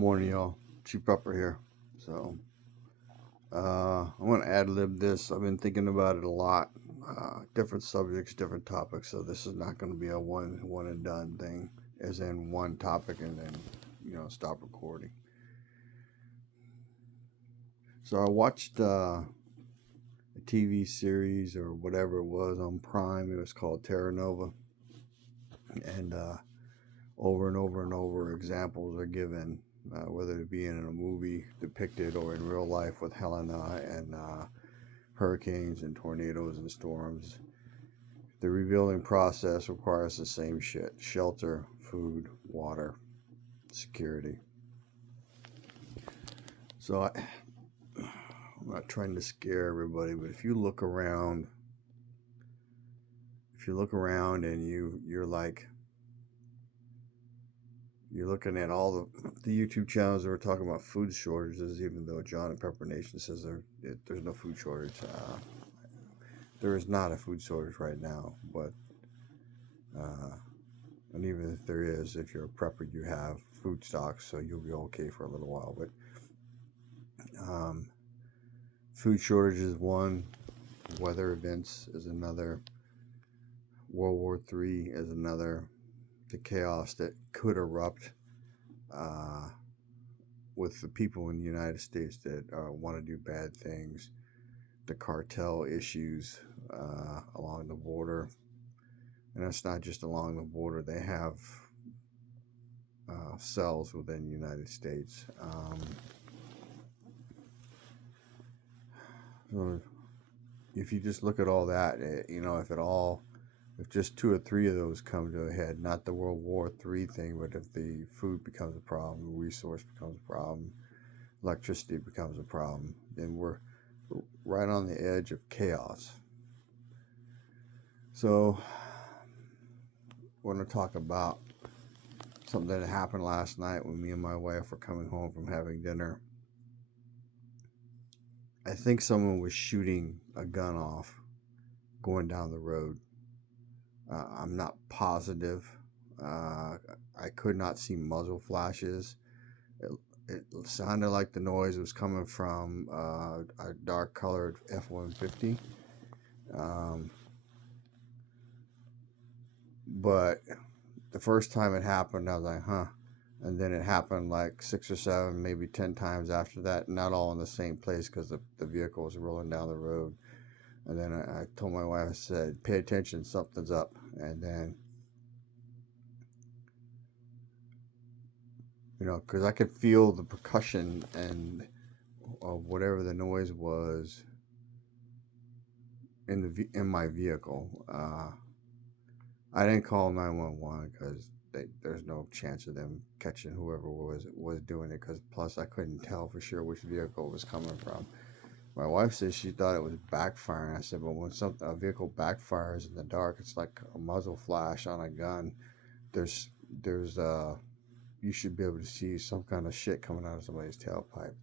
Morning, y'all. Chief Prepper here. So, I'm gonna ad lib this. I've been thinking about it a lot. Different subjects, different topics. So this is not going to be a one and done thing, as in one topic and then stop recording. So I watched a TV series or whatever it was on Prime. It was called Terra Nova, and over and over and over examples are given, whether it be in a movie depicted or in real life with Helena and hurricanes and tornadoes and storms. The rebuilding process requires the same shit: shelter, food, water, security. So I'm not trying to scare everybody, but if you look around, and you're looking at all the YouTube channels that are talking about food shortages, even though John and Pepper Nation says there's no food shortage. There is not a food shortage right now, but and even if there is, if you're a prepper, you have food stocks, so you'll be okay for a little while. But food shortage is one, weather events is another, World War III is another, the chaos that could erupt with the people in the United States that want to do bad things, the cartel issues along the border. And it's not just along the border, they have cells within the United States. So if you just look at all that, if just two or three of those come to a head, not the World War III thing, but if the food becomes a problem, the resource becomes a problem, electricity becomes a problem, then we're right on the edge of chaos. So I want to talk about something that happened last night when me and my wife were coming home from having dinner. I think someone was shooting a gun off going down the road. I'm not positive. I could not see muzzle flashes. It sounded like the noise was coming from a dark colored F-150. But the first time it happened, I was like, huh. And then it happened like 6 or 7, maybe 10 times after that, not all in the same place because the vehicle was rolling down the road. And then I told my wife, I said, pay attention, something's up. And then, because I could feel the percussion and whatever the noise was in my vehicle. I didn't call 911 because there's no chance of them catching whoever was doing it. Because plus I couldn't tell for sure which vehicle it was coming from. My wife says she thought it was backfiring. I said, but when a vehicle backfires in the dark, it's like a muzzle flash on a gun. There's you should be able to see some kind of shit coming out of somebody's tailpipe.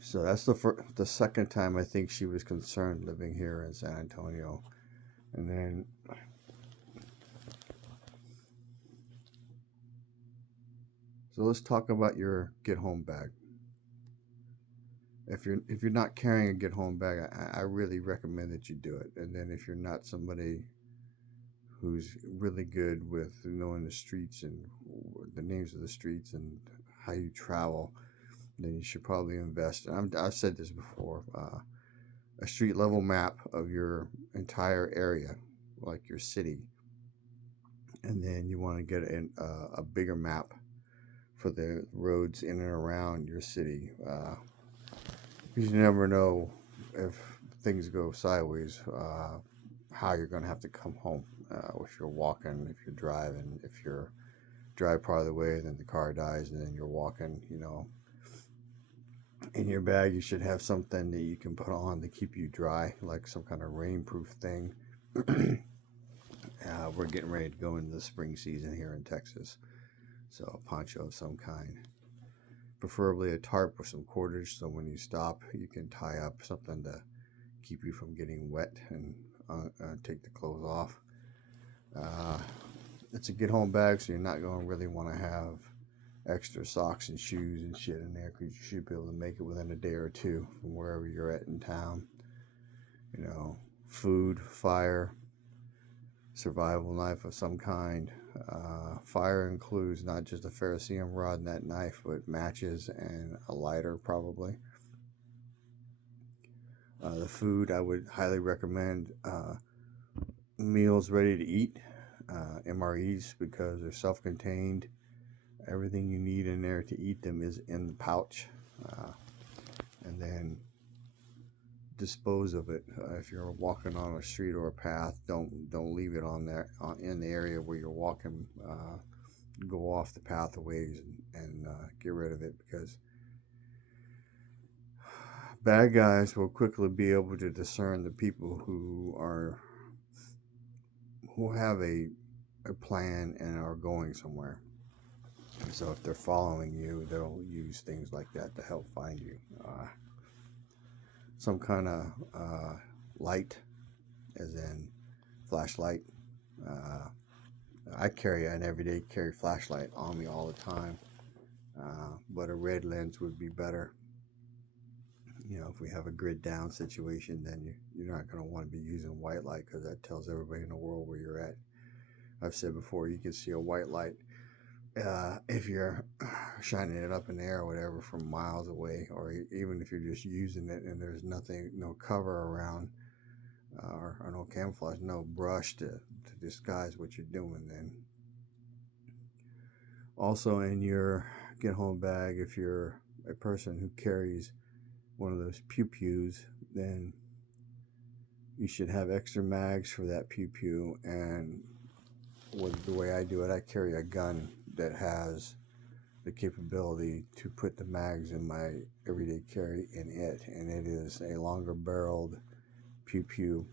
So that's the second time I think she was concerned living here in San Antonio. And then so let's talk about your get home bag. If you're not carrying a get home bag, I really recommend that you do it. And then if you're not somebody who's really good with knowing the streets and the names of the streets and how you travel, then you should probably invest. I've said this before, a street level map of your entire area, like your city. And then you want to get a bigger map for the roads in and around your city. Because you never know if things go sideways, how you're going to have to come home. If you're walking, if you're driving, if you're drive part of the way, then the car dies, and then you're walking, In your bag, you should have something that you can put on to keep you dry, like some kind of rainproof thing. We're getting ready to go into the spring season here in Texas. So a poncho of some kind. Preferably a tarp with some cordage, so when you stop, you can tie up something to keep you from getting wet and take the clothes off. It's a get home bag, so you're not going to really want to have extra socks and shoes and shit in there, because you should be able to make it within a day or two from wherever you're at in town. You know, food, fire, survival knife of some kind. Fire includes not just a ferrocerium rod and that knife, but matches and a lighter probably. The food, I would highly recommend meals ready to eat, MREs, because they're self-contained. Everything you need in there to eat them is in the pouch, and then dispose of it. If you're walking on a street or a path, don't leave it on there in the area where you're walking. Go off the pathways and get rid of it, because bad guys will quickly be able to discern the people who have a plan and are going somewhere. And so if they're following you, they'll use things like that to help find you. Some kind of light, as in flashlight. I carry an everyday carry flashlight on me all the time, but a red lens would be better. You know, if we have a grid down situation, then you're not going to want to be using white light, because that tells everybody in the world where you're at. I've said before, you can see a white light if you're shining it up in the air or whatever from miles away, or even if you're just using it and there's nothing, no cover around, or no camouflage, no brush to disguise what you're doing. Then also in your get home bag, if you're a person who carries one of those pew-pews, then you should have extra mags for that pew-pew. And with the way I do it, I carry a gun that has the capability to put the mags in my everyday carry in it, and it is a longer barreled pew-pew,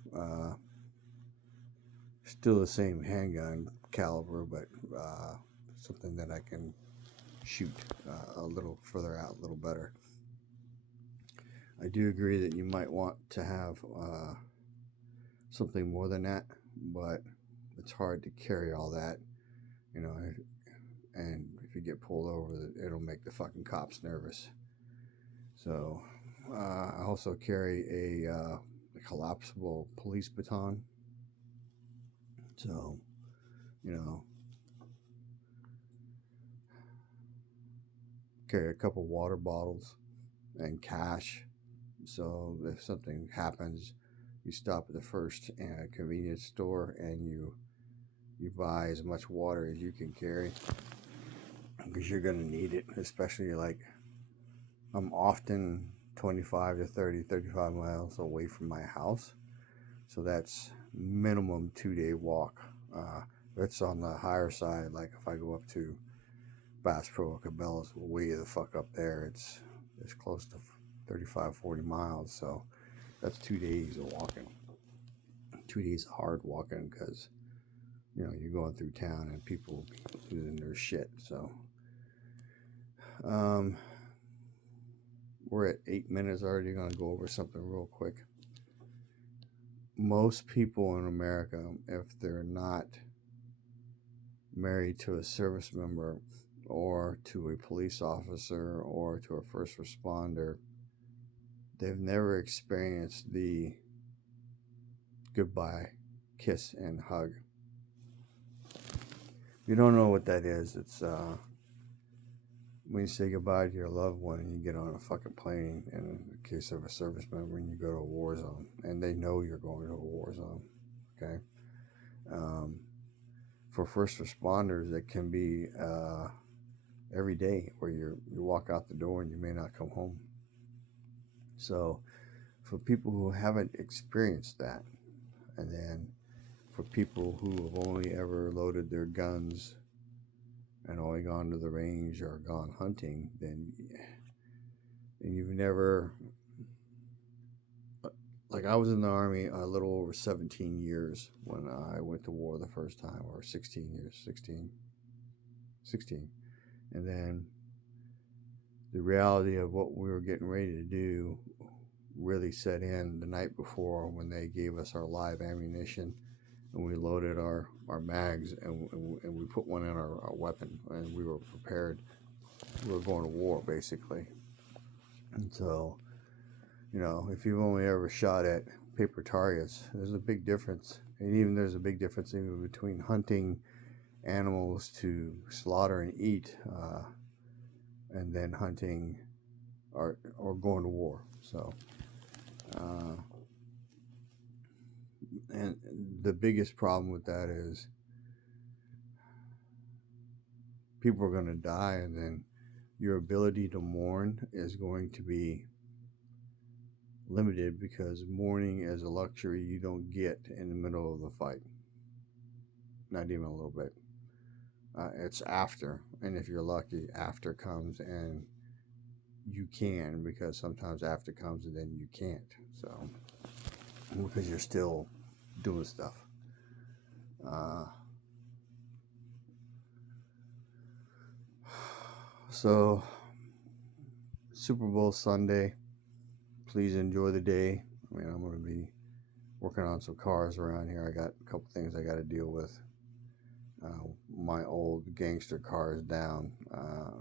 still the same handgun caliber, but something that I can shoot a little further out, a little better. I do agree that you might want to have something more than that, but it's hard to carry all that, you know, and if you get pulled over, it'll make the fucking cops nervous. So I also carry a collapsible police baton. So, you know, carry a couple water bottles and cash. So if something happens, you stop at the first convenience store and you buy as much water as you can carry, because you're going to need it. Especially, like, I'm often 25 to 35 miles away from my house, so that's minimum 2-day walk. It's on the higher side. Like if I go up to Bass Pro or Cabela's, way the fuck up there, it's close to 35-40 miles. So that's 2 days of walking. 2 days of hard walking, because you know you're going through town and people will be losing their shit. So we're at 8 minutes already. Going to go over something real quick. Most people in America, if they're not married to a service member or to a police officer or to a first responder, they've never experienced the goodbye kiss and hug. You don't know what that is. It's when you say goodbye to your loved one and you get on a fucking plane, in the case of a service member, and you go to a war zone, and they know you're going to a war zone, okay? For first responders, it can be every day, where you walk out the door and you may not come home. So for people who haven't experienced that, and then for people who have only ever loaded their guns and only gone to the range or gone hunting, then you've never, like, I was in the Army a little over 17 years when I went to war the first time, or 16 years, 16. And then the reality of what we were getting ready to do really set in the night before, when they gave us our live ammunition and we loaded our mags and we put one in our weapon, and we were prepared. we're going to war, basically. And so, if you've only ever shot at paper targets, there's a big difference. And even there's a big difference even between hunting animals to slaughter and eat, and then hunting or going to war. So, and the biggest problem with that is people are going to die, and then your ability to mourn is going to be limited, because mourning is a luxury you don't get in the middle of the fight. Not even a little bit. It's after, and if you're lucky, after comes, and you can, because sometimes after comes and then you can't. So, because you're still doing stuff. So, Super Bowl Sunday. Please enjoy the day. I mean, I'm going to be working on some cars around here. I got a couple things I got to deal with. My old gangster car is down.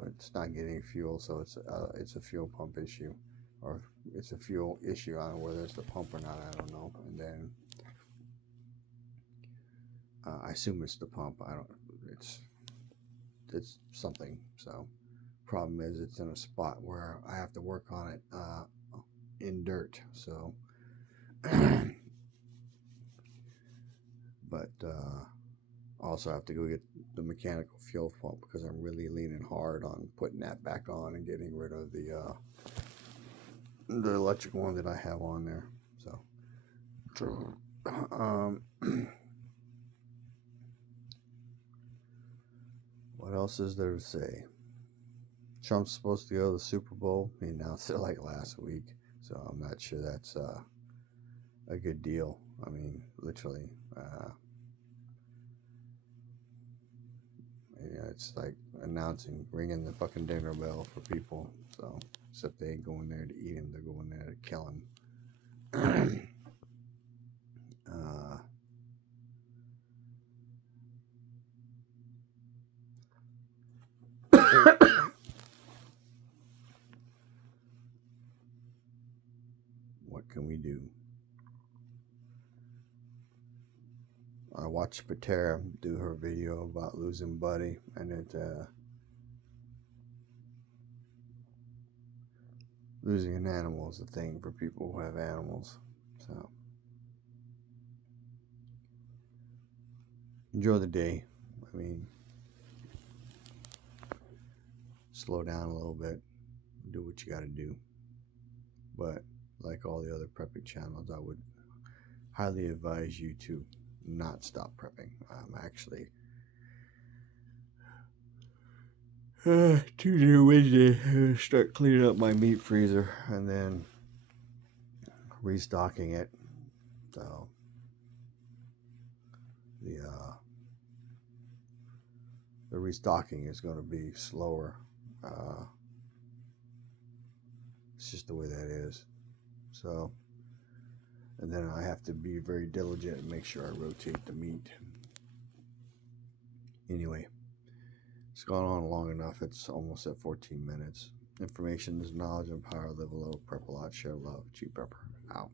It's not getting fuel, so it's a fuel pump issue, or it's a fuel issue. I don't know whether it's the pump or not. I don't know. And then I assume it's the pump. I don't. It's something. So problem is it's in a spot where I have to work on it in dirt. So, but also have to go get the mechanical fuel pump, because I'm really leaning hard on putting that back on and getting rid of the electrical one that I have on there. So, what else is there to say? Trump's supposed to go to the Super Bowl. He announced it like last week, so I'm not sure that's a good deal. I mean, literally, it's like ringing the fucking dinner bell for people. So, except they ain't going there to eat him, they're going there to kill him. What can we do? I watched Patera do her video about losing Buddy, and losing an animal is a thing for people who have animals. So, enjoy the day. I mean, slow down a little bit, do what you got to do. But like all the other prepping channels, I would highly advise you to not stop prepping. I'm actually Tuesday or Wednesday start cleaning up my meat freezer and then restocking it. So the restocking is going to be slower. It's just the way that is. So, and then I have to be very diligent and make sure I rotate the meat. Anyway, it's gone on long enough. It's almost at 14 minutes. Information is knowledge and power. Live low, prep a lot, share love. G Prepper out.